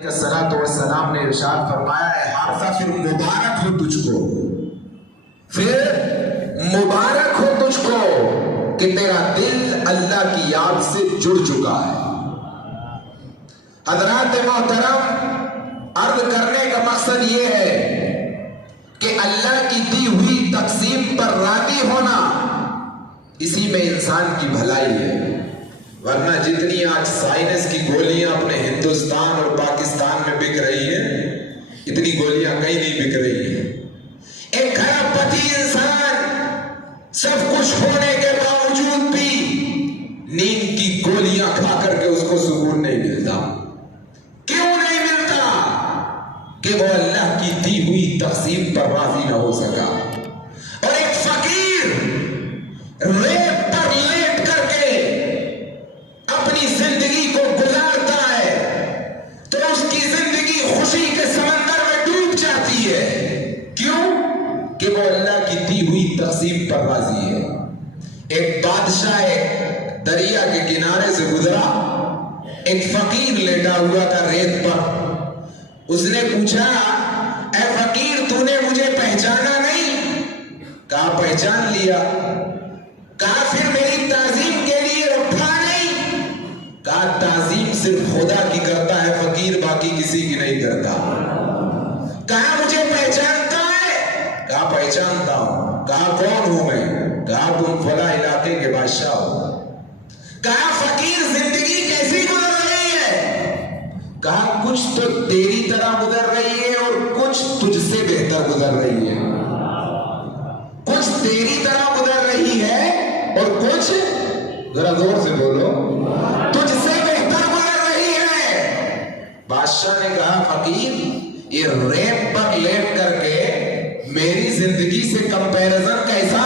والسلام نے ارشاد فرمایا ہے حارثہ پھر مبارک ہو تجھ کو، پھر مبارک ہو تجھ کو کہ تیرا دل اللہ کی یاد سے جڑ چکا ہے۔ حضرات محترم، عرض کرنے کا مقصد یہ ہے کہ اللہ کی دی ہوئی تقسیم پر راضی ہونا، اسی میں انسان کی بھلائی ہے۔ ورنہ جتنی آج سائنس کی گولیاں اپنے ہندوستان اور پاکستان میں بک رہی ہیں، اتنی گولیاں کہیں نہیں بک رہی ہیں۔ ایک کھرا پتی انسان سب کچھ ہونے کے باوجود بھی نیند کی گولیاں کھا کر کے اس کو سکون نہیں ملتا۔ کیوں نہیں ملتا؟ کہ وہ اللہ کی دی ہوئی تقسیم پر راضی نہ ہو سکا۔ اور ایک فقیر ریت پر لیٹ کر کے اپنی زندگی کو گزارتا ہے تو اس کی زندگی خوشی کے سمندر میں ڈوب جاتی ہے۔ کیوں؟ کہ وہ اللہ کی دی ہوئی تقسیم پر راضی ہے۔ ایک بادشاہ دریا کے کنارے سے گزرا، ایک فقیر لیٹا ہوا تھا ریت پر۔ اس نے پوچھا، اے فقیر تو نے مجھے پہچانا نہیں؟ کہا پہچان لیا۔ کہا پھر میری تعظیم کے لیے اٹھا نہیں؟ کہا تعظیم صرف خدا کی کرتا ہے فقیر، باقی کسی کی نہیں کرتا۔ کہا مجھے پہچانتا ہے؟ کہا پہچانتا ہوں۔ کہا کون ہوں میں؟ کہا تم فلاں علاقے کے بادشاہ ہو۔ کہا فقیر زندگی کیسی گزر رہی ہے؟ کہا کچھ تو تیری طرح گزر رہی ہے اور کچھ تجھ سے بہتر گزر رہی ہے۔ کچھ تیری طرح گزر رہی ہے اور کچھ، ذرا زور سے بولو، تجھ سے بہتر گزر رہی ہے۔ بادشاہ نے کہا فقیر یہ ریت پر لیٹ کر کے میری زندگی سے کمپیریزن کیسا؟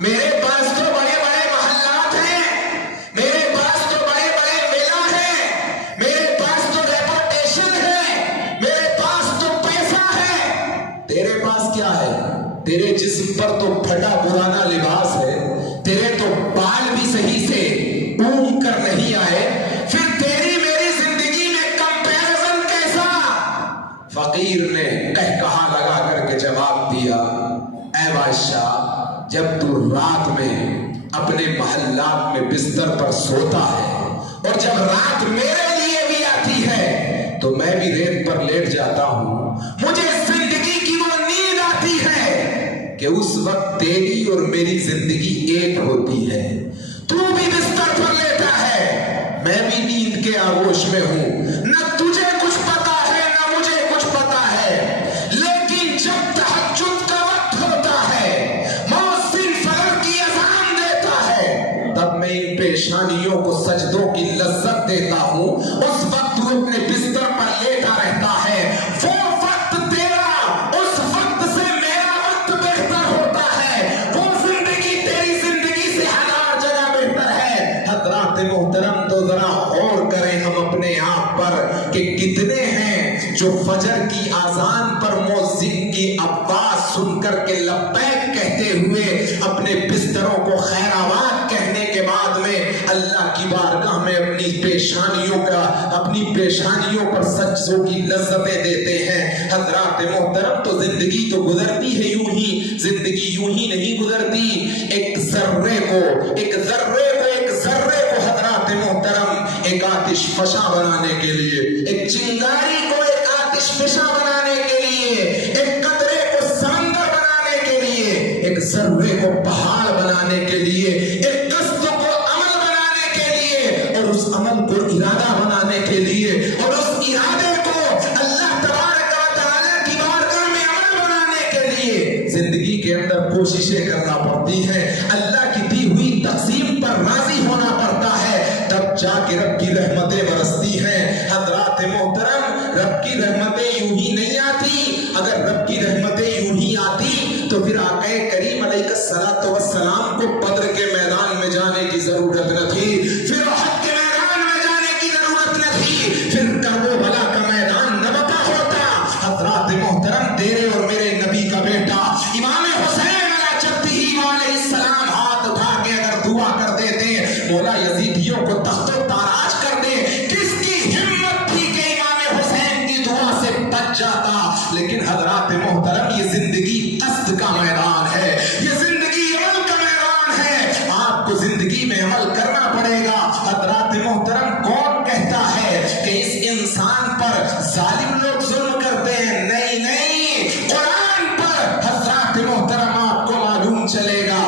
میرے پاس تو بڑے بڑے محلات ہیں، میرے پاس تو بڑے بڑے ویلا ہیں، میرے پاس تو ریپوٹیشن ہے، میرے پاس تو پیسہ ہے۔ تیرے پاس کیا ہے؟ تیرے جسم پر تو پھٹا پرانا لباس ہے، تیرے تو بال بھی صحیح سے اونگ کر نہیں آئے، پھر تیری میری زندگی میں کمپیریزن کیسا؟ فقیر نے کہا لگا کر کے جواب دیا، اے بادشاہ جب تو رات میں اپنے محلات میں بستر پر سوتا ہے اور جب رات میرے لیے بھی آتی ہے تو میں بھی ریت پر لیٹ جاتا ہوں، مجھے زندگی کی وہ نیند آتی ہے کہ اس وقت تیری اور میری زندگی ایک ہوتی ہے۔ تو بھی بستر پر لیٹا ہے، میں بھی نیند کے آغوش میں ہوں، نہ تجھے کچھ پتا ہے نہ مجھے کچھ پتا ہے، لیکن جب تہجد کا وقت ہوتا ہے، مؤذن فجر کی اذان دیتا ہے، تب میں ان پیشانیوں کو سجدوں کی لذت دیتا ہوں۔ اس وقت تو اپنے بستر پر لیٹا رہتا ہے، وہ وقت تیرا اس وقت سے میرا وقت بہتر ہوتا ہے، وہ زندگی تیری زندگی سے ہزار جگہ بہتر ہے۔ حضرات محترم تو ذرا غور کریں ہم اپنے آپ پر کہ کتنے ہیں جو فجر کی اذان پر مؤذن کی آواز سن کر کے لبیک کہتے ہوئے اپنے بستروں کو خیر آباد کہنے کے بعد میں اللہ کی بارگاہ میں اپنی پیشانیوں پر سجدوں کی لذتیں دیتے ہیں۔ حضرات محترم تو زندگی تو گزرتی ہے یوں ہی، زندگی یوں ہی نہیں گزرتی۔ ایک ذرے کو حضرات محترم ایک آتش فشاں بنانے کے لیے، ایک چنگاری کو ایک آتش فشاں بنانے کے لیے، ایک قطرے کو سمندر بنانے کے لیے، ایک ذرے کو پہاڑ بنانے کے لیے، ایک قصد کو عمل بنانے کے لیے، اور اس عمل کو ارادہ بنانے کے لیے، اور اس ارادے کو اللہ تبارک و تعالی کی بارگاہ میں عمل بنانے کے لیے زندگی کے اندر کوششیں کرنا پڑتی ہیں، اللہ کی دی ہوئی تقسیم پر راضی ہونا پڑتا ہے، تب جا کے رب کی رحمتیں برستی ہیں۔ حضرات محترم رب کی رحمتیں یوں ہی نہیں آتی، اگر رب کی رحمتیں یوں ہی آتی تو پھر آقا کریم علیہ الصلوۃ والسلام کو بدر کے میدان میں جانے کی ضرورت نہ تھی، پھر احد کے میدان میں جانے کی ضرورت نہ تھی، پھر کربلا کا میدان نہ بتا ہوتا۔ حضرات محترم تیرے اور میرے نبی کا بیٹا امام حسین علیہ السلام ہاتھ اٹھا کے اگر دعا کر دیتے مولا یزیدیوں کو تخت و تاراج کر دے، کس کی ہمت تھی کہ امام حسین بچ جاتا. لیکن حضرات محترم یہ زندگی قصد کا میدان ہے, یہ زندگی عمل کا میدان ہے. آپ کو زندگی میں عمل کرنا پڑے گا. حضرات محترم کون کہتا ہے کہ اس انسان پر ظالم لوگ ظلم کرتے ہیں؟ نہیں نہیں, قرآن پر حضرات محترم آپ کو معلوم چلے گا.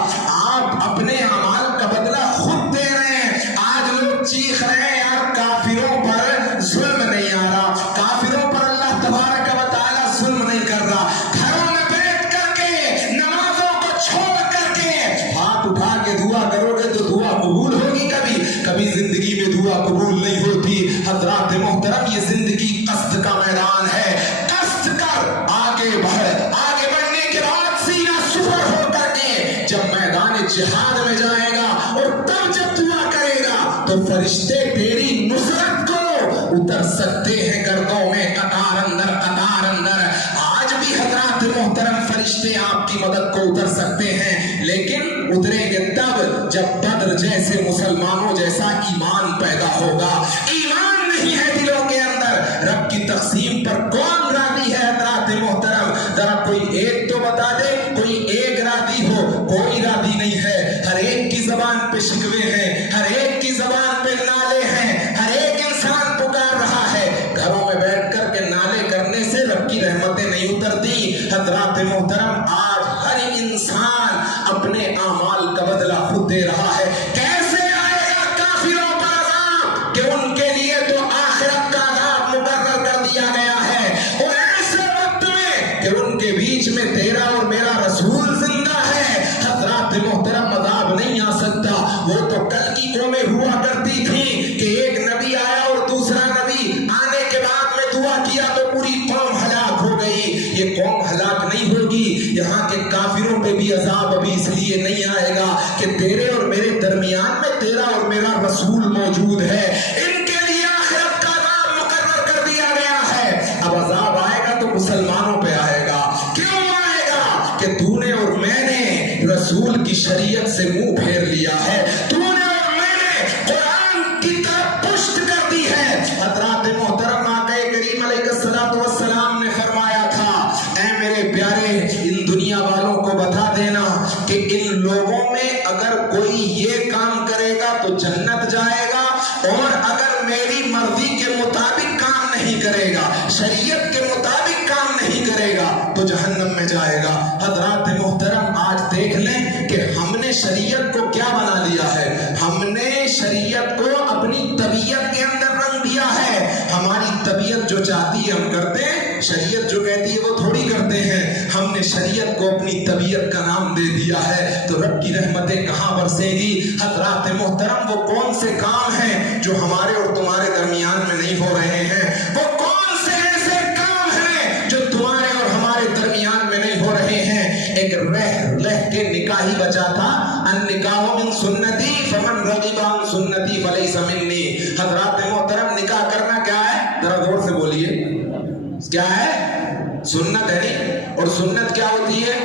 آپ اپنے اعمال کا بدلہ خود دے رہے ہیں. آج لوگ چیخ رہے ہیں یار کافروں پر ظلم نہیں آ رہا, کافروں پر اللہ تبارک و تعالیٰ ظلم نہیں کر رہا. گھروں میں بیٹھ کر کے نمازوں کو چھوڑ کر کے ہاتھ اٹھا کے دعا کرو گے تو دعا قبول ہوگی. کبھی زندگی میں دعا قبول نہیں ہوتی. حضرات محترم یہ زندگی قصد کا میدان ہے. قصد کر آگے بڑھ, آگے بڑھنے کے بعد سینہ سپر ہو کر کے جب میدان جہاد میں جائے گا اور تب جب دعا کرے گا تو فرشتے تیری نصرت کو اتر سکتے ہیں گردوں میں قطار اندر قطار اندر. آج بھی حضرات محترم فرشتے آپ کی مدد کو اتر سکتے ہیں, لیکن اتریں گے تب جب بدر جیسے مسلمانوں جیسا ایمان پیدا ہوگا. ایمان نہیں ہے دلوں کے اندر. رب کی تقسیم پر کون راضی ہے حضرات محترم؟ ذرا کوئی ایک تو بتا دے, کوئی ایک راضی ہو. کوئی راضی نہیں ہے. ہر ایک کی زبان پہ شکوے ہیں, ہر ایک کی زبان پہ نالے ہیں, ہر ایک انسان پکار رہا ہے. گھروں میں بیٹھ کر کے نالے کرنے سے رب کی رحمتیں نہیں اترتی. حضرات محترم آج ہر انسان اپنے اعمال کا بدلہ خود دے رہا ہے. کیسے آئے گا کافروں پر عذاب کہ ان کے لیے تو آخرت کا عذاب مقرر کر دیا گیا ہے, اور ایسے وقت میں کہ ان کے بیچ میں تیرا اور میرا رسول زندہ ہے. حضرات محترم عذاب نہیں آ سکتا. وہ تو کل کی قومیں ہوا کرتی تھی کہ ایک نبی آیا اور دوسرا نبی آنے کے بعد میں دعا کیا تو پوری قوم ہلاک ہو گئی. یہ قوم ہلاک نہیں ہوگی. یہاں کے کافروں پہ بھی عذاب ابھی اس لیے نہیں آئے گا کہ تیرے اور میرے درمیان میں تیرا اور میرا رسول موجود ہے. ان کے لیے آخرت کا عذاب مقرر کر دیا گیا ہے. اب عذاب آئے گا تو مسلمانوں پہ آئے گا. کیوں آئے گا؟ کہ تو نے اور میں نے رسول کی شریعت سے منہ پھیر لیا ہے. تو نے اور میں نے قرآن کی طرف پشت کر دی ہے. حضرات محترم آقا کریم علیہ الصلوۃ والسلام نے فرمایا تھا, اے میرے پیارے ان دنیا والوں کو بتا دینا کہ ان لوگوں میں اگر کوئی یہ کام کرے گا تو جنت جائے گا, اور اگر میری مرضی کے مطابق کام نہیں کرے گا, شریعت کے مطابق کام نہیں کرے گا تو جہنم میں جائے گا. حضرات محترم آج دیکھ لیں کہ ہم نے شریعت کو کیا بنا لیا ہے. ہم نے شریعت کو اپنی طبیعت کے اندر رنگ دیا ہے. ہماری طبیعت جو چاہتی ہے ہم کرتے ہیں, شریعت جو کہتی ہے وہ تھوڑی کرتے ہیں. ہم نے شریعت کو اپنی طبیعت کا نام دے دیا ہے تو رب کی رحمتیں کہاں برسیں گی. حضرات محترم وہ کون سے کام ہیں جو ہمارے اور تمہارے درمیان میں نہیں ہو رہے ہیں؟ وہ کون سے ایسے کام ہیں جو تمہارے اور ہمارے درمیان میں نہیں ہو رہے ہیں؟ ایک رہ کے نکاحی بچا تھا, النکاح من سنتی فمن رغب عن سنتی فلیس منی. حضرات محترم نکاح کرنا کیا ہے؟ ذرا زور سے بولیے, کیا ہے؟ سنت ہے نہیں. اور سنت کیا ہوتی ہے؟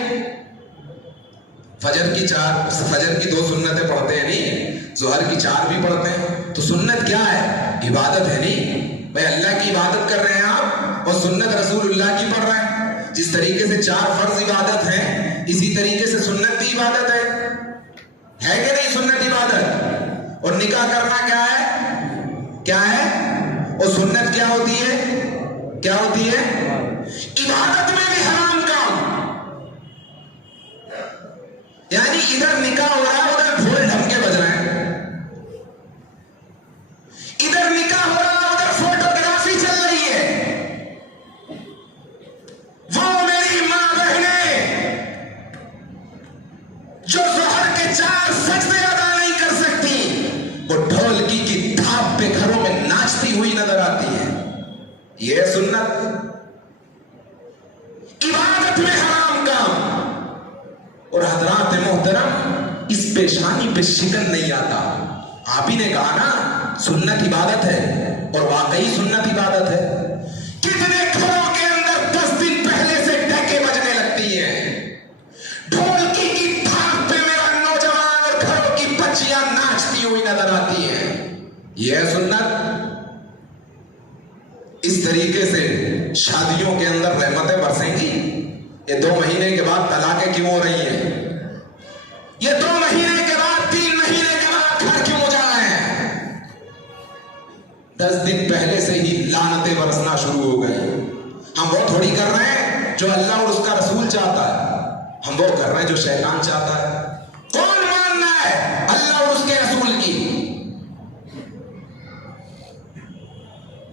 فجر کی 2 سنتیں پڑھتے ہیں نہیں, ظہر کی 4 بھی پڑھتے ہیں. تو سنت کیا ہے؟ عبادت ہے نہیں. بھائی اللہ کی عبادت کر رہے ہیں آپ اور سنت رسول اللہ کی پڑھ رہے ہیں. جس طریقے سے 4 فرض عبادت ہیں اسی طریقے سے سنت بھی عبادت ہے کہ نہیں؟ سنت عبادت. اور نکاح کرنا کیا ہے؟ کیا ہے؟ اور سنت کیا ہوتی ہے؟ کیا ہوتی ہے؟ عبادت میں بھی حرام کام. یعنی ادھر نکاح ہو رہا ہے ادھر ڈھول ڈھمکے بج رہے ہیں, ادھر نکاح ہو رہا ہے ادھر فوٹوگرافی چل رہی ہے. وہ میری ماں بہنیں جو ظہر کے 4 سجدے ادا نہیں کر سکتی, وہ ڈھولکی کی تھاپ پہ گھروں میں ناچتی ہوئی نظر آتی ہے. یہ سنت. عبادت میں حرام کام. اور حضرات محترم اس پیشانی پہ شکن نہیں آتا. آپ ہی نے کہا نا سنت عبادت ہے, اور واقعی سنت عبادت ہے. کتنے گھروں کے اندر 10 دن پہلے سے ڈھکے بجنے لگتی ہیں, ڈھولکی کی تھاپ پہ میرا نوجوان اور گھروں کی بچیاں ناچتی ہوئی نظر آتی ہیں. یہ ہے سنت. اس طریقے سے سے شادیوں کے اندر رحمتیں برسیں گی؟ یہ 2 مہینے کے بعد طلاقیں کیوں ہو رہی ہیں؟ یہ 2 مہینے کے بعد 3 مہینے کے بعد گھر کیوں ہو جا رہے ہیں؟ 10 دن پہلے سے ہی لعنتیں برسنا شروع ہو گئی۔ ہم وہ تھوڑی کر رہے ہیں جو اللہ اور اس کا رسول چاہتا ہے، ہم وہ کر رہے ہیں جو شیطان چاہتا ہے۔ کون ماننا ہے اللہ اور اس کے رسول کی؟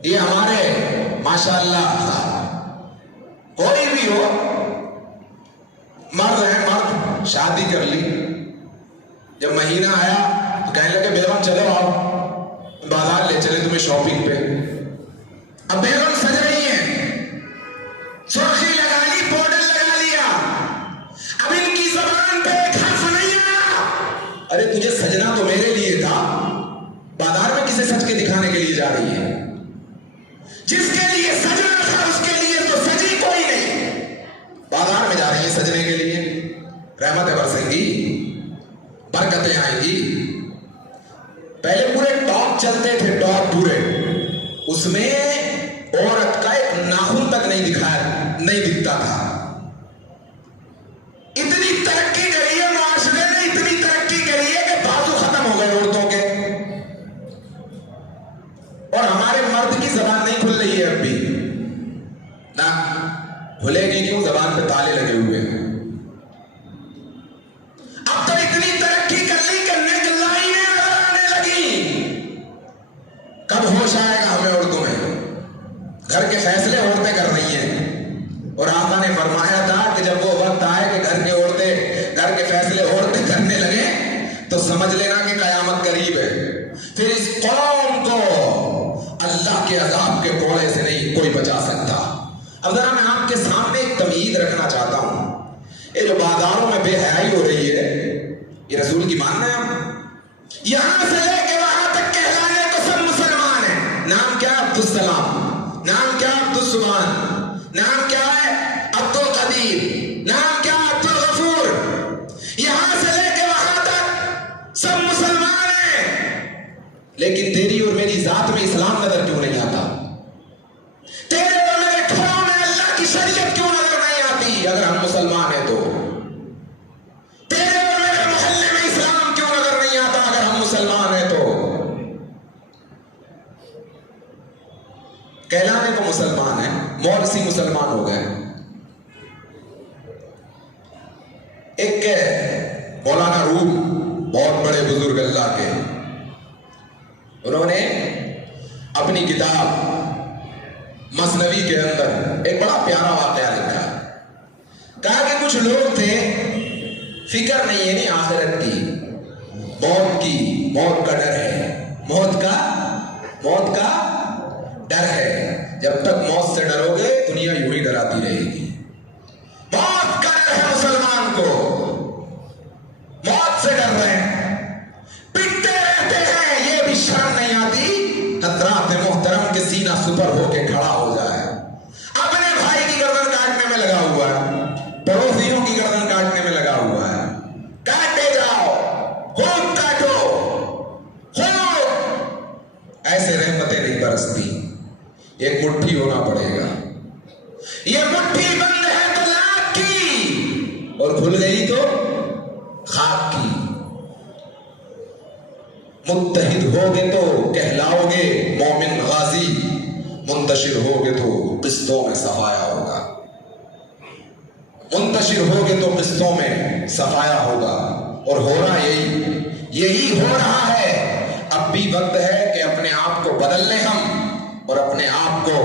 یہ ہمارے ماشاءاللہ کوئی بھی ہو، مرد ہے، مرد شادی کر لی، جب مہینہ آیا تو کہنے لگے بیگم چلو آؤ بازار لے چلے تمہیں شاپنگ پہ۔ اب بیگم سج رہی ہیں، سرخی لگا لی، پاؤڈر لگا لیا، اب ان کی زبان پہ ایک حرف نہیں آیا۔ ارے تجھے سجنا تو میرے لیے تھا، بازار میں کسے سج کے دکھانے کے لیے جا رہی ہے؟ جس کے لیے سجنا تھا اس کے لیے تو سجی کوئی نہیں، بازار میں جا رہی ہے سجنے کے لیے۔ رحمتیں برسیں گی، برکتیں آئیں گی۔ پہلے پورے ٹاپ چلتے تھے، ٹاپ پورے، اس میں عورت کا ایک ناخن تک نہیں دکھتا تھا۔ اتنی ترقی کری ہے معاشرے نے، اتنی ترقی کری ہے کہ بازو ختم ہو گئے عورتوں کے، اور ہمارے مرد کی زبان نہیں کھل رہی ہے اب بھی نہ کھلے گی، کیوں؟ زبان پہ تالے لگے ہوئے ہیں۔ اب تو اتنی ترقی کر لی کہ نیک لائنیں نظر آنے لگی۔ کب ہوش آئے گا ہمیں اردو میں؟ گھر کے فیصلے عورتیں کر رہی ہیں، اور آقا نے فرمایا تھا کہ جب وہ وقت آئے کہ گھر کے فیصلے عورتیں کرنے لگے تو سمجھ لینا کہ قیامت قریب ہے۔ پھر اس قوم کو اللہ کے عذاب کے کوڑے سے نہیں کوئی بچا سکتا۔ اب ذرا میں آپ کے سامنے ایک تمہید رکھنا چاہتا ہوں، یہ جو بازاروں میں بے حیائی ہو رہی ہے، یہ رسول کی ماننا ہے ہم؟ یہاں سے لے کے وہاں تک کہلانے کو سب مسلمان ہیں۔ نام کیا؟ عبدالسلام، نام کیا؟ عبدالسبحان، نام کیا ہے؟ عبدالقدیر، نام کیا؟ عبدالغفور۔ یہاں سے لے کے وہاں تک سب مسلمان ہیں، لیکن تیری اور میری ذات میں اسلام نظر کیوں نہیں آتا؟ تیرے اور میرے گھروں میں اللہ کی شریعت کیوں نظر نہیں آتی اگر ہم مسلمان ہیں تو؟ تیرے اور میرے محلے میں اسلام کیوں نظر نہیں آتا اگر ہم مسلمان ہیں تو؟ کہلانے کو مسلمان ہیں، مولسی مسلمان ہو گئے۔ ایک مولانا روم، بہت بڑے بزرگ اللہ کے، انہوں نے اپنی کتاب مثنوی کے اندر ایک بڑا پیارا واقعہ لکھا۔ کہا کہ کچھ لوگ تھے، فکر نہیں ہے نہیں آخرت کی، موت کا ڈر ہے، موت کا ڈر ہے۔ جب تک موت سے ڈرو گے دنیا یوں ہی ڈراتی رہے گی۔ موت کا ڈر ہے مسلمان کو، موت سے ڈر رہے ہیں، پٹتے رہتے ہیں، یہ بھی شرم نہیں آتی حضرات محترم کے سینہ سپر ہو کے کھڑا ہو جائے، اپنے بھائی کی گردن کاٹنے میں لگا ہوا ہے، پڑوسیوں کی گردن کاٹنے میں لگا ہوا ہے، کاٹے جاؤ، خوب کاٹو، خوب۔ ایسے رحمتیں نہیں برستی، ایک مٹھی ہونا پڑے گا۔ یہ مٹھی بند ہے تو لاکھ کی، اور کھل گئی تو خاک کی۔ متحد ہوگے تو کہلاؤ گے مومن غازی، منتشر ہوگے تو قسطوں میں صفایا ہوگا، منتشر ہوگے تو قسطوں میں صفایا ہوگا۔ اور ہو رہا یہی ہو رہا ہے۔ اب بھی وقت ہے کہ اپنے آپ کو بدل لیں ہم، اور اپنے آپ کو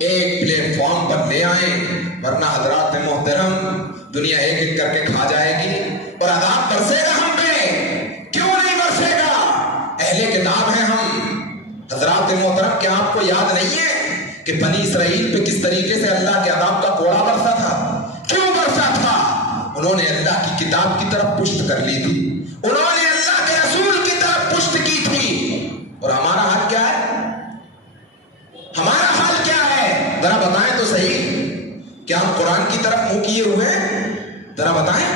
ایک پلیٹ فارم پر لے آئیں، ورنہ حضرات محترم دنیا ایک ایک کر کے کھا جائے گی، اور عذاب برسے گا ہم پہ۔ کیوں نہیں برسے گا؟ اہل کتاب ہیں ہم۔ حضرات محترم کیا آپ کو یاد نہیں ہے کہ بنی اسرائیل پہ کس طریقے سے اللہ کے عذاب کا کوڑا برسا تھا؟ کیوں برسا تھا؟ انہوں نے اللہ کی کتاب کی طرف پشت کر لی تھی، انہوں نے اللہ کے رسول کی طرف پشت کی تھی۔ اور ہمارا حال کیا ہے؟ ہمارا حال کیا ہے؟ ذرا بتائیں تو صحیح، کیا ہم قرآن کی طرف منہ کیے ہوئے ہیں؟ ذرا بتائیں،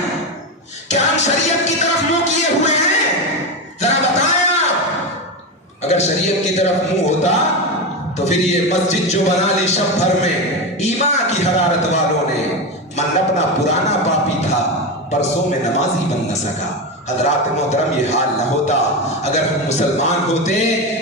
کیا ہم شریعت کی طرف منہ کیے ہوئے ہیں؟ ذرا بتائیں آپ۔ اگر شریعت کی طرف منہ ہوتا تو پھر یہ مسجد جو بنا لی شب بھر میں ایمان کی حرارت والوں نے، من اپنا پرانا پاپی تھا برسوں میں نمازی بن نہ سکا۔ حضرات محترم یہ حال نہ ہوتا، اگر ہم مسلمان ہوتے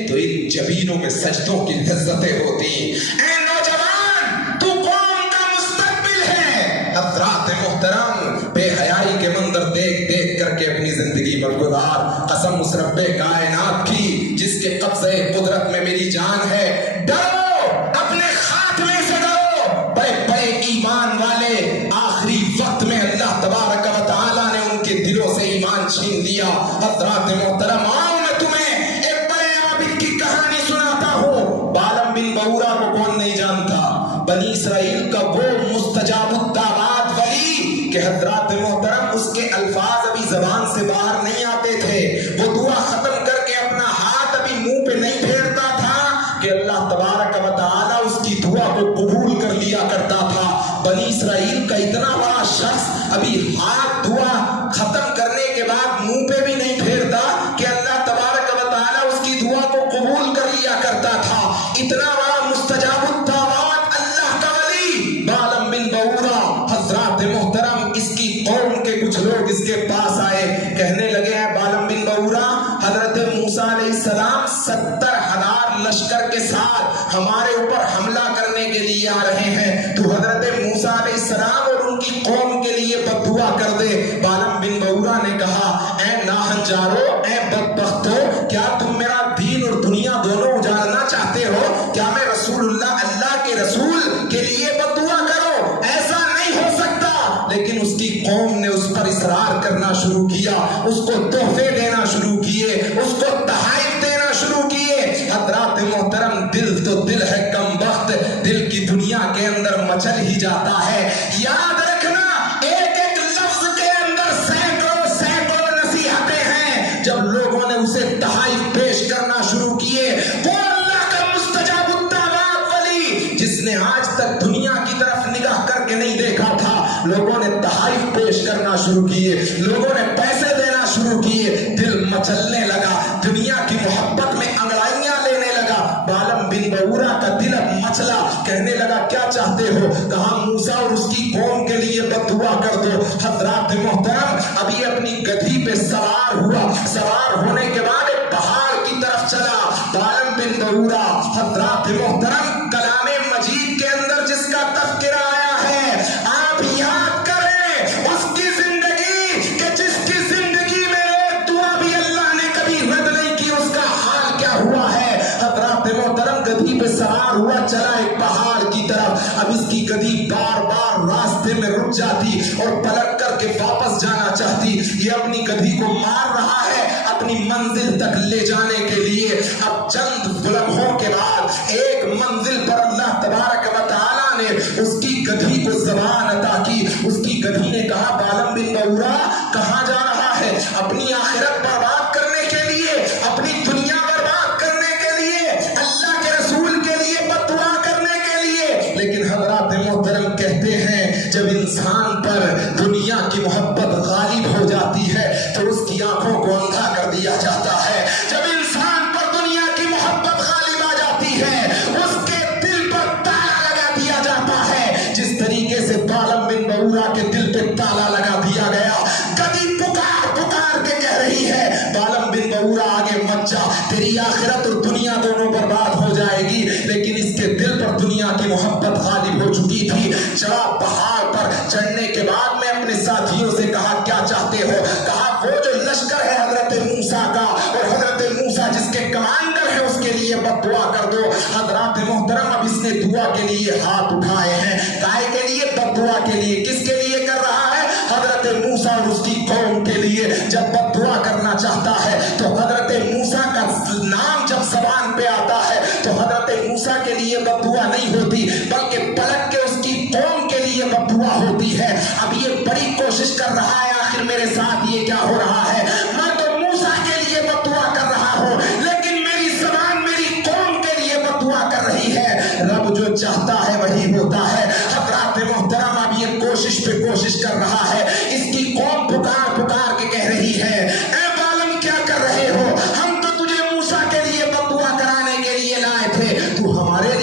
تو ان جبینوں میں سجدوں کی لذتیں ہوتی۔ اے نوجوان، تو قوم کا مستقبل ہے۔ حضرات محترم، بے حیائی کے منظر دیکھ دیکھ کر کے اپنی زندگی پر گزار۔ قسم اس رب کائنات کی جس کے قبضے قدرت میں میری جان ہے، ڈرو، اپنے خاتمے سے ڈرو۔ بڑے بڑے ایمان والے آخری وقت میں اللہ تبارک و تعالیٰ نے ان کے دلوں سے ایمان چھین لیا۔ حضرات محترم، آؤ میں تمہیں ایک بڑے عابد کی کہانی سناتا ہوں۔ بالم بن بورا کو کون نہیں جانتا؟ بنی اسرائیل کا وہ مستجاب الدعوات ولی کہ حضرات محترم اس کے الفاظ ابھی زبان سے باہر نہیں آتے تھے، وہ دعا ختم کر کے اپنا ہاتھ ابھی منہ پہ نہیں پھیرتا تھا کہ اللہ تبارک و تعالیٰ اس کی دعا کو قبول کر لیا کرتا تھا۔ بنی اسرائیل کا اتنا بڑا شخص ابھی ہاتھ دعا ختم کرنے کے بعد منہ پہ بھی نہیں پھیرتا کہ اللہ تبارک و تعالیٰ اس کی دعا کو قبول کر لیا کرتا تھا۔ اتنا بڑا مستجاب الدعوات اللہ کا ولی بالم بن بورا۔ حضرات محترم، اس کی قوم کے کچھ لوگ اس کے پاس آئے، کہنے لگے ہیں بالم بن بورا، حضرت موسیٰ علیہ السلام 70,000 لشکر کے ساتھ ہمارے اوپر حملہ کرنے کے لیے آ رہے ہیں، تو حضرت موسیٰ علیہ السلام اور ان کی قوم کے لیے بد دعا کر دے۔ بالم بن بورا نے کہا، اے ناہنجارو، اے بدبختو، کیا تم میرا دین اور دنیا دونوں اجاڑنا چاہتے ہو؟ کیا میں رسول اللہ کے رسول کے لیے بد دعا کرو؟ ایسا نہیں ہو سکتا۔ لیکن اس کی قوم نے اس پر اصرار کرنا شروع کیا، اس کو تحفے دینا شروع کیے، اس کو تحائف دینا شروع کیے۔ حضرات محترم، دل تو دل ہے کم بخت، دل کی دنیا کے اندر مچل ہی جاتا ہے۔ یاد رکھنا، ایک ایک لفظ کے اندر سینکڑوں سینکڑوں نصیحتیں ہیں۔ جب لوگوں نے اسے تحائف پیش کرنا شروع کیے، وہ اللہ کا مستجاب الدعوات ولی جس نے آج تک دنیا کی طرف نگاہ کر کے نہیں دیکھا تھا، لوگوں نے تحائف پیش کرنا شروع کیے، لوگوں نے پیسے دینا شروع کیے، دل مچلنے لگا، دنیا کی محبت میں انگڑائیاں لینے لگا۔ بالم بن بورا کا دل اب مچلا، کہنے لگا کیا چاہتے ہو؟ کہا موسیٰ اور اس کی قوم کے لیے بد دعا کر دو۔ حضرات محترم، ابھی اپنی گدھی پہ سوار ہوا، سوار ہونے کے بعد ایک پہاڑ کی طرف چلا بالم بن بورا۔ حضرات محترم، کلام مجید کے اندر جس کا تذکرہ آیا ہے، آپ یاد کریں اس کی زندگی کہ جس کی زندگی میں ایک دعا بھی اللہ نے کبھی رد نہیں کی، اس کا حال کیا ہوا ہے۔ حضرات محترم، گدھی پہ سوار ہوا، چلا ایک پہاڑ کی طرف۔ اب اس کی گدھی بار بار راستے میں رک جاتی اور پلٹ کر کے واپس جانا چاہتی۔ یہ اپنی گدھی کو مار رہا ہے اپنی منزل تک لے جانے کے لیے۔ اب چند لمحوں کے بعد ایک منزل پر اللہ تبارک و تعالیٰ نے اس کی گدھی کو زبان عطا کی۔ اس کی گدھی نے کہا، بالم بن بورا کہاں جا رہا ہے؟ اپنی آخرت برباد کرنے کے لیے، اپنی دنیا برباد کرنے کے لیے، اللہ کے رسول کے لیے بد دعا کرنے کے لیے۔ لیکن حضرات محترم کہتے ہیں، جب انسان پر دنیا کی محبت غالب ہو جاتی ہے تو اس کی آنکھوں کو اندھا کر دیا جاتا ہے۔ جب انسان پر دنیا کی محبت غالب آ جاتی ہے، اس کے دل پر تالا لگا دیا جاتا ہے۔ جس طریقے سے بالم بن بورا کے دل پہ تالا لگا دیا گیا، گدھی پکار پکار کے کہہ رہی ہے، بالم بن بورا آگے مت جا، تیری آخرت اور دنیا دونوں برباد ہو جائے گی۔ لیکن اس کے دل پر دنیا کی محبت غالب ہو چکی تھی۔ چڑھا پہاڑ پر، چڑھنے کے بعد میں اپنے ساتھیوں سے کہا، کیا چاہتے ہو؟ کہا، وہ جو لشکر ہے حضرت موسیٰ کا اور حضرت موسیٰ جس کے کمانڈر ہے اس کے لیے بد دعا کر دو۔ حضرات محترم، اب اس نے دعا کے لیے ہاتھ اٹھائے ہیں، کائے کے لیے؟ بد دعا کے لیے۔ کس کے لیے کر رہا ہے؟ حضرت موسیٰ اور اس کی قوم کے لیے۔ جب بد دعا کرنا چاہتا ہے تو حضرت موسیٰ کا نام جب زبان پہ آتا ہے تو حضرت موسیٰ کے لیے بد دعا نہیں ہوتی، بلکہ پلٹ کے اس کی قوم کے لیے بد دعا ہوتی ہے۔ اب یہ بڑی کوشش کر رہا ہے، آخر میرے ساتھ یہ کیا ہو رہا ہے؟ میں تو موسیٰ کے لیے بد دعا کر رہا ہوں، لیکن میری زبان میری قوم کے لیے بد دعا کر رہی ہے۔ رب جو چاہتا ہے وہی ہوتا ہے۔ حضرات محترم، اب یہ کوشش پہ کوشش کر رہا ہے، اس کی قوم پکار پکار کے کہہ رہی ہے، اے بالم کیا کر رہے ہو؟ ہم تو تجھے موسیٰ کے لیے بد دعا کرانے کے لیے لائے تھے، تو ہمارے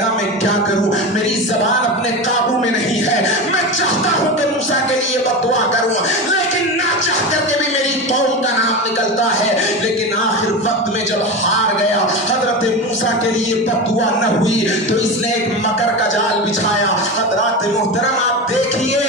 لگا میں کیا کروں، میری زبان اپنے قابو میں نہیں ہے، میں چاہتا ہوں کہ موسیٰ کے لیے بد دعا کروں لیکن نہ چاہ کر کے بھی میری قوم کا نام نکلتا ہے۔ لیکن آخر وقت میں جب ہار گیا، حضرت موسیٰ کے لیے بد دعا نہ ہوئی تو اس نے ایک مکر کا جال بچھایا۔ حضرات محترم آپ دیکھیے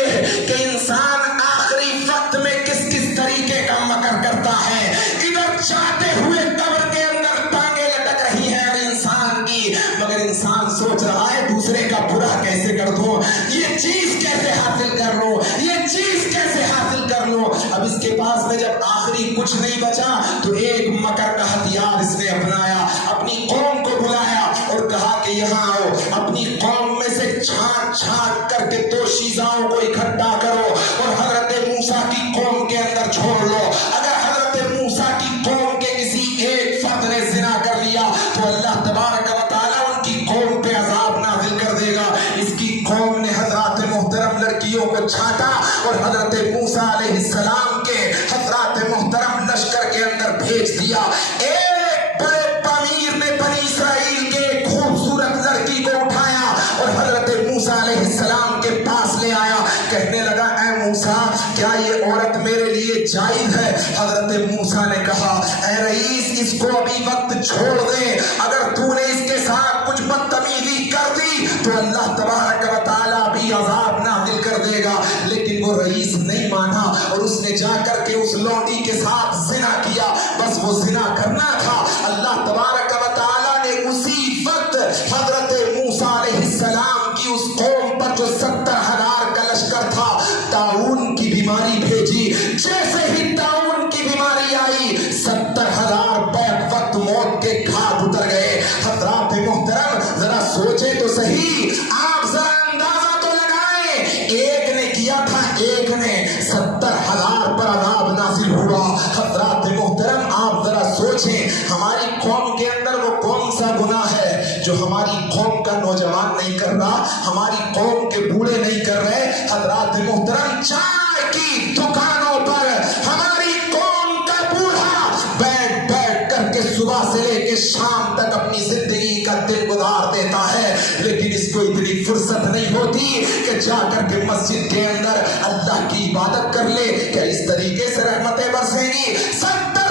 کہ انسان آخری وقت میں کس کس طریقے کا مکر کرتا ہے۔ ادھر چاہتے ہوئے قبر کے اندر ٹانگیں لٹک رہی ہیں انسان کی، مگر انسان سوچ رہا ہے دوسرے کا برا کیسے کر دوں، یہ چیز کیسے حاصل کر لوں، یہ چیز کیسے حاصل کر لوں۔ اب اس کے پاس میں جب آخری کچھ نہیں بچا تو ایک مکر کا ہتھیار اس نے اپنایا، اپنی قوم کو بلایا اور کہا کہ یہاں آؤ، اپنی قوم میں سے چھانٹ چھانٹ کر کے دوشیزاؤں کو اکٹھا کرو اور حضرت موسیٰ کی قوم کے اندر چھوڑ لو۔ اگر حضرت موسیٰ کی قوم کے کسی ایک فرد نے زنا کر لیا تو اللہ تبارک و تعالیٰ ان کی قوم پہ عذاب نازل کر دے گا۔ اس کی قوم نے حضرات محترم لڑکیوں کو چھانٹا اور حضرت موسیٰ علیہ السلام کے حضرات محترم لشکر کے اندر بھیج دیا۔ ایک بڑے پامیر نے بنی اسرائیل کے ایک خوبصورت لڑکی کو اٹھایا اور حضرت موسیٰ علیہ السلام کے پاس لے آیا، کہنے لگا اے موسیٰ کیا یہ عورت میرے لیے جائز ہے؟ حضرت موسیٰ نے کہا اے رئیس اس کو ابھی وقت چھوڑ دیں، اگر تو نے اس کے ساتھ کچھ بدتمیزی کر دی تو اللہ تبارک و تعالیٰ بھی عذاب نازل کر دے گا۔ لیکن وہ رئیس نہیں مانا اور اس نے جا کر کے اس لونڈی کے ساتھ زنا کیا۔ بس وہ زنا کرنا تھا، اللہ تبارک و تعالیٰ نے اسی وقت حضرت موسیٰ علیہ السلام کی اس قوم پر جو 70,000 کا لشکر تھا طاعون کی بیماری بھیجی۔ جیسے ہی طاعون کی بیماری آئی 70,000 بیک وقت موت کے گھاٹ اتر گئے۔ حضرات محترم ذرا سوچیں تو صحیح، آپ ذرا اندازہ تو لگائیں، ایک نے کیا تھا، ایک نے 70,000 پر عذاب نازل ہوا۔ حضرات محترم آپ ذرا سوچیں ہماری قوم کے اندر وہ کون سا گناہ ہے جو ہماری قوم کا نوجوان نہیں کر رہا، ہماری قوم کے بوڑھے نہیں کر رہے۔ حضرات محترم چائے کی دکانوں پر ہماری قوم کا بوڑھا بیٹھ بیٹھ کر کے صبح سے لے کے شام تک اپنی زندگی کا دن گزار دیتا ہے، لیکن اس کو اتنی فرصت نہیں ہوتی کہ جا کر کے مسجد کے اندر اللہ کی عبادت کر لے۔ کیا اس طریقے سے رحمتیں برسیں گی؟ 70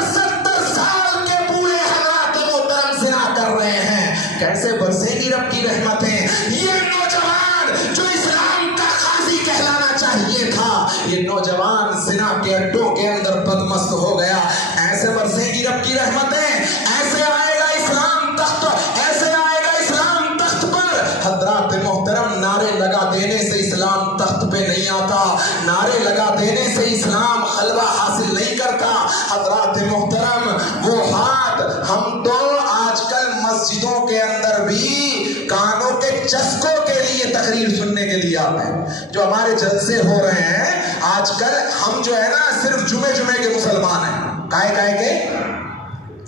سال کے بوڑھے حضرات محترم زنا کر رہے ہیں، کیسے برسیں گی رب کی رحمتیں؟ یہ نوجوان جو اسلام کا قاضی کہلانا چاہیے تھا، یہ نوجوان زنا کے اڈوں کے اندر بدمست ہو گیا، ایسے برسیں گی رب کی رحمتیں؟ ایسے آئے گا اسلام تخت، ایسے آئے گا اسلام تخت پر؟ حضرات محترم نعرے لگا دینے سے اسلام تخت پہ نہیں آتا، نعرے لگا دینے سے اسلام غلبہ حاصل نہیں کرتا۔ حضرات محترم وہ ہاتھ ہم تو آج کل مسجدوں کے اندر بھی کانوں کے چسکوں کے لیے تقریر سننے کے لیے آتے ہیں، جو ہمارے جلسے ہو رہے ہیں آج کل، ہم جو ہے نا صرف جمعے کے مسلمان ہیں، کائے کے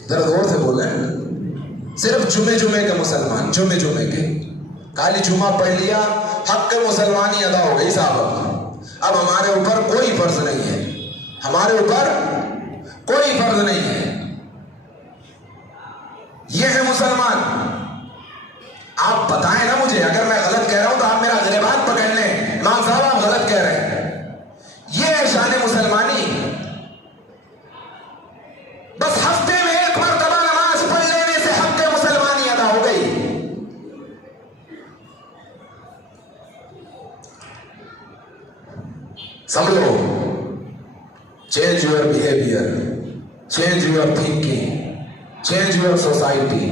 ذرا زور سے بولیں، صرف جمعے کے مسلمان، جمعے کے کالی جمعہ پڑھ لیا، حق کے مسلمانی ادا ہو گئی صاحب۔ اب ہمارے اوپر کوئی فرض نہیں ہے، ہمارے اوپر کوئی فرض نہیں ہے، یہ ہے مسلمان۔ آپ بتائیں نا مجھے، اگر میں غلط کہہ رہا ہوں تو آپ میرا گریبان پکڑ لیں، امام صاحب آپ غلط کہہ رہے ہیں، یہ ہے شان مسلمانی۔ بس ہفتے میں ایک مرتبہ نماز پڑھ لینے سے حق کے مسلمانی ادا ہو گئی۔ سمجھو، change your behaviour, change your thinking, change your society.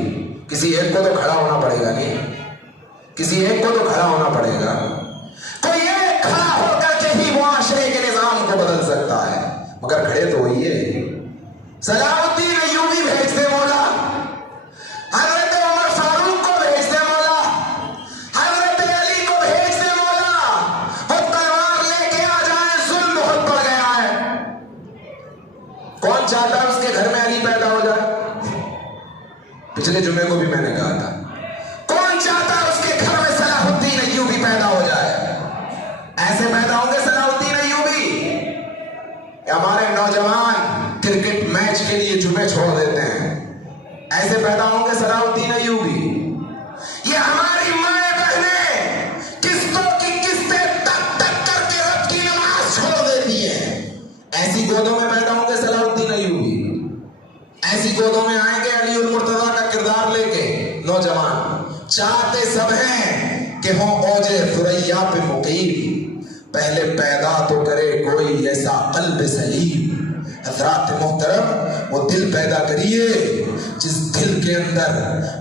کسی ایک کو تو کھڑا ہونا پڑے گا، نہیں کسی ایک کو تو کھڑا ہونا پڑے گا، کوئی ایک کھڑا ہو کر کے ہی معاشرے کے نظام کو بدل سکتا ہے، مگر کھڑے تو وہی ہے۔ صلاح الدین ایوبی بھیج دے مولا، حضرت عمر فاروق کو بھیج دے مولا، حضرت علی کو بھیج دے مولا، وہ تلوار لے کے آ جائیں، ظلم بہت بڑھ گیا ہے۔ کون چاہتا ہے اس کے گھر میں علی پیدا ہو جائے؟ پچھلے جمعے کو بھی میں نے کہا تھا، کون چاہتا ہے اس کے گھر میں صلاح الدین ایوبی پیدا ہو جائے؟ ایسے پیدا ہوں گے صلاح الدین ایوبی؟ ہمارے نوجوان کرکٹ میچ کے لیے جمعے چھوڑ دیتے ہیں، ایسے پیدا ہوں گے صلاح الدین ایوبی؟ یہ ہماری گودوں میں پیدا ہوں گے صلاح الدین ایوبی، ایسی گودوں میں آئیں گے علی المرتضیٰ کا کردار لے کے نوجوان، چاہتے سب ہیں کہ ہوں اوج ثریا پہ مقیم، پہلے پیدا تو کرے کوئی ایسا قلب سلیم۔ حضرات محترم، وہ دل پیدا کریے جس دل کے اندر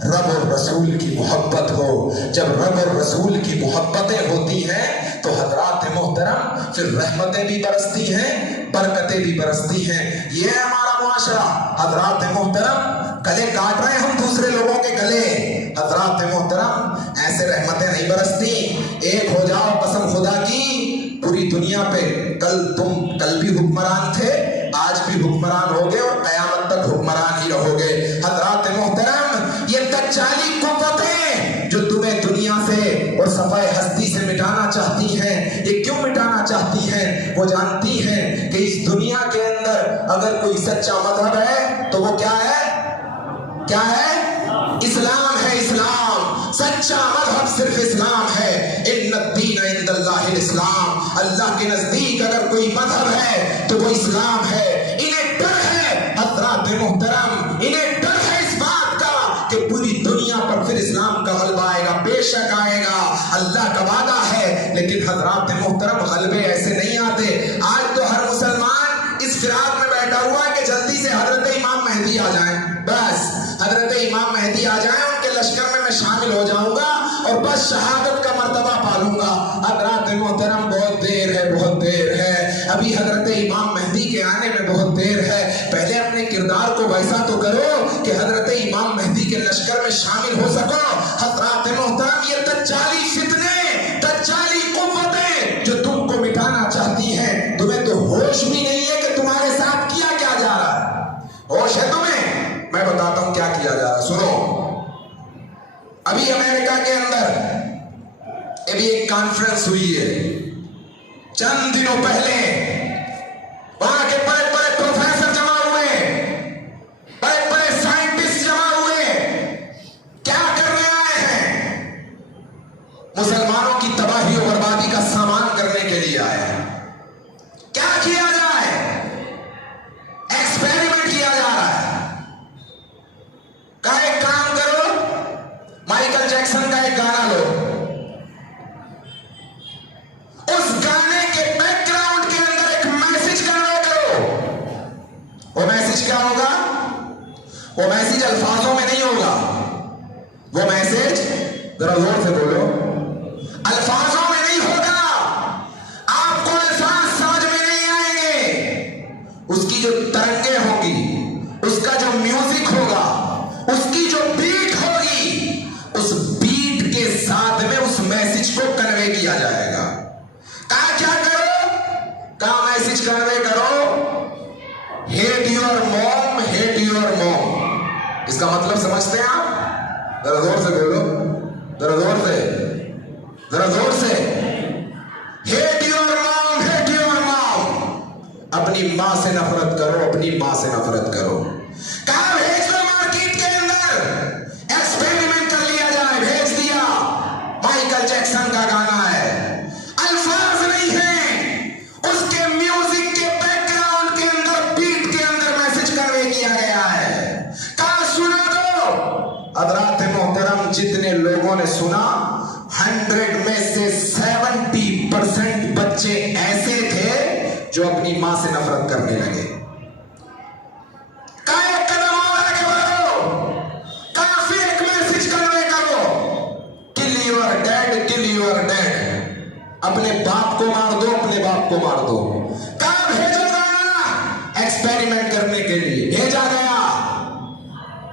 رب اور رسول کی محبت ہو۔ جب رب اور رسول کی محبتیں ہوتی ہیں تو حضرات محترم پھر رحمتیں بھی برستی ہیں، برکتیں بھی برستی ہیں۔ یہ ہے ہمارا معاشرہ۔ حضرات محترم، گلے کاٹ رہے ہیں ہم دوسرے لوگوں کے گلے، حضرات محترم ایسے رحمتیں نہیں برستی۔ ایک ہو جاؤ قسم خدا کی، پوری دنیا پہ کل بھی حکمران تھے، آج بھی حکمران ہوگے اور قیامت تک حکمران ہی رہو گے۔ حضرات محترم، یہ دجالی قوتیں جو تمہیں دنیا سے اور صفحہ ہستی سے مٹانا چاہتی ہیں، یہ کیوں مٹانا چاہتی ہیں؟ وہ جانتی ہیں کہ اس دنیا کے اندر اگر کوئی سچا مذہب ہے تو وہ کیا ہے؟ کیا ہے؟ اسلام ہے۔ اسلام سچا مذہب صرف اسلام ہے۔ ان الدین عند اللہ الاسلام، اللہ کے نزدیک اگر کوئی مذہب ہے تو وہ اسلام ہے۔ انہیں ڈر ہے حضرات محترم، انہیں ڈر ہے اس بات کا کہ پوری دنیا پر پھر اسلام کا غلبہ آئے گا۔ بے شک آئے گا، اللہ کا وعدہ ہے، لیکن حضرات محترم غلبے ایسے نہیں آتے۔ آج تو ہر مسلمان اس فراق میں بیٹھا ہوا ہے کہ جلدی سے حضرت امام مہدی آ جائیں، بس حضرت امام مہدی آ جائیں، ان کے لشکر میں شامل ہو جاؤں گا اور بس شہادت کا مرتبہ پالوں گا۔ حضرات محترم بہت دیر ہے، بہت دیر ہے، ابھی حضرت امام مہدی کے آنے میں بہت دیر ہے۔ پہلے اپنے کردار کو ویسا تو کرو کہ حضرت امام مہدی کے لشکر میں شامل ہو سکو۔ حضرات محترم، یہ دجالی فتنے، دجالی قوتیں جو تم کو مٹانا چاہتی ہیں، تمہیں تو ہوش بھی نہیں ہے کہ تمہارے ساتھ کیا کیا جا رہا ہے۔ ہوش ہے تمہیں؟ میں بتاتا ہوں کیا کیا جا رہا ہے، سنو۔ ابھی امریکہ کے اندر ابھی ایک کانفرنس ہوئی ہے، چند دنوں پہلے وہاں کے بڑے بڑے پروفیسر جمع ہوئے، بڑے بڑے سائنٹسٹ جمع ہوئے، کیا کرنے آئے ہیں؟ مسلمانوں کی تباہی و بربادی کا سامان کرنے کے لیے آئے ہیں۔ کیا کیا جائے؟ ایکسپیریمنٹ کیا جا رہا ہے۔ ایک کام کرو، مائیکل جیکسن کا ایک گانا لو، اس گانے کے بیک گراؤنڈ کے اندر ایک میسج کنوے کرو۔ وہ میسج کیا ہوگا؟ وہ میسج الفاظوں میں نہیں ہوگا، وہ میسج ذرا زور سے بولو، الفاظوں میں نہیں ہوگا۔ آپ کو الفاظ سمجھ میں نہیں آئیں گے، اس کی جو ترنگیں ہوں گی، اس کا جو میوزک ہوگا، اس کی جو بیٹ ہوگی، اس بیٹ کے ساتھ میں اس میسج کو کنوے کیا جائے گا۔ کیا کرو؟ کہاں میسج کنوے کرو؟ Hate your mom, hate your mom. اس کا مطلب سمجھتے ہیں آپ؟ ذرا زور سے بولو، ذرا زور سے، ذرا زور سے۔ Hate your mom, hate your mom. اپنی ماں سے نفرت کرو، اپنی ماں سے نفرت کرو۔ کہاں بھیج دو؟ مارکیٹ کے اندر ایکسپیریمنٹ کر لیا جائے، بھیج دیا۔ مائیکل جیکسن کا گانا ہے، الفاظ نہیں ہیں، اس کے میوزک کے بیک گراؤنڈ کے اندر، بیٹ کے اندر میسج کنوے کیا گیا ہے۔ کہاں سنا دو؟ حضرات محترم، جتنے لوگوں نے سنا، 100 میں سے 70% بچے ایسے تھے جو اپنی ماں سے نفرت کرنے لگے۔ اپنے باپ کو مار دو، اپنے باپ کو مار دو۔ کہاں بھیجو گانا؟ ایکسپیریمنٹ کرنے کے لیے بھیجا گیا۔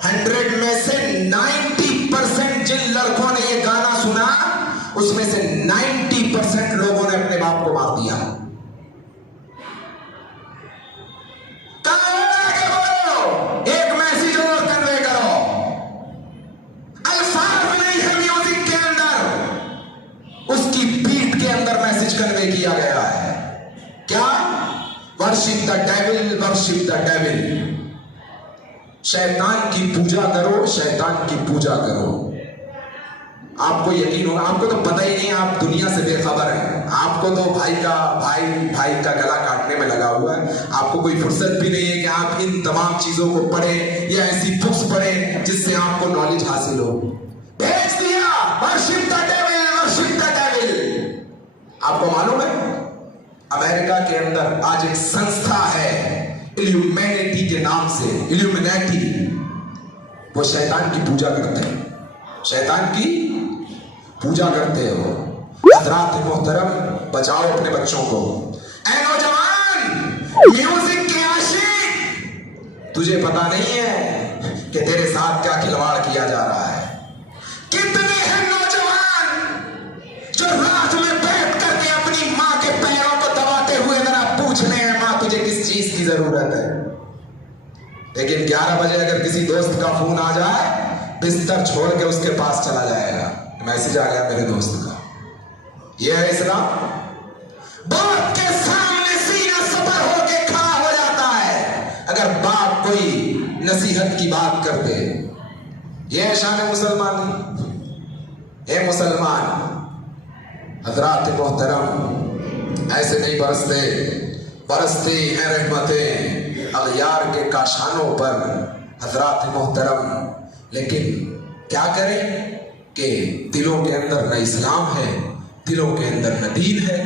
100 میں سے 90% جن لڑکوں نے یہ گانا سنا، اس میں سے 90% لوگوں نے اپنے باپ کو مار دیا۔ ایک میسج اور کنوے کرو، الفاظ نہیں ہے میوزک کے اندر، اس کی بیٹ کے اندر میسج کنوے کیا گیا ہے۔ کیا؟ ورشپ دا ڈیول، ورشپ دا ڈیول۔ شیطان کی پوجا کرو، شیطان کی پوجا کرو۔ آپ کو یقین ہوگا، آپ کو تو پتہ ہی نہیں ہے، آپ دنیا سے بے خبر ہیں، آپ کو تو بھائی کا گلا کاٹنے میں لگا ہوا ہے، آپ کو کوئی فرصت بھی نہیں ہے کہ آپ ان تمام چیزوں کو پڑھیں یا ایسی بکس پڑھیں جس سے آپ کو نالج حاصل ہو۔ بھیج دیا ورشپ دا ڈیول، ورشپ دا ڈیول۔ آپ کو معلوم ہے امریکہ کے اندر آج ایک سنستھا ہے ایلیومینٹی کے نام سے، ایلیومینٹی، وہ شیطان کی پوجا کرتے ہیں، شیطان کی پوجا کرتے ہو۔ حضرات محترم، بچاؤ اپنے بچوں کو۔ اے نوجوان، میوزک کے عاشق، تجھے پتا نہیں ہے کہ تیرے ساتھ کیا کھلواڑ کیا جا رہا ہے؟ کتنے ہیں نوجوان جو رات میں بیٹھ کر کے اپنی ماں کے پیروں کو دباتے ہوئے ذرا پوچھ رہے ہیں ماں تجھے کس چیز کی ضرورت ہے، لیکن 11 بجے اگر کسی دوست کا فون آ جائے بستر چھوڑ کے اس کے پاس چلا جائے گا، میسج آ گیا میرے دوست کا۔ یہ ہے اسلام؟ باپ کے سامنے سینہ سپر ہو کے کھڑا ہو جاتا ہے اگر باپ کوئی نصیحت کی بات کرتے۔ یہ ہے شان مسلمان، اے مسلمان۔ حضرات محترم، ایسے نہیں برستے ہیں رحمتیں اغیار کے کاشانوں پر، حضرات محترم، لیکن کیا کریں کہ دلوں کے اندر نہ اسلام ہے، دلوں کے اندر نہ دین ہے۔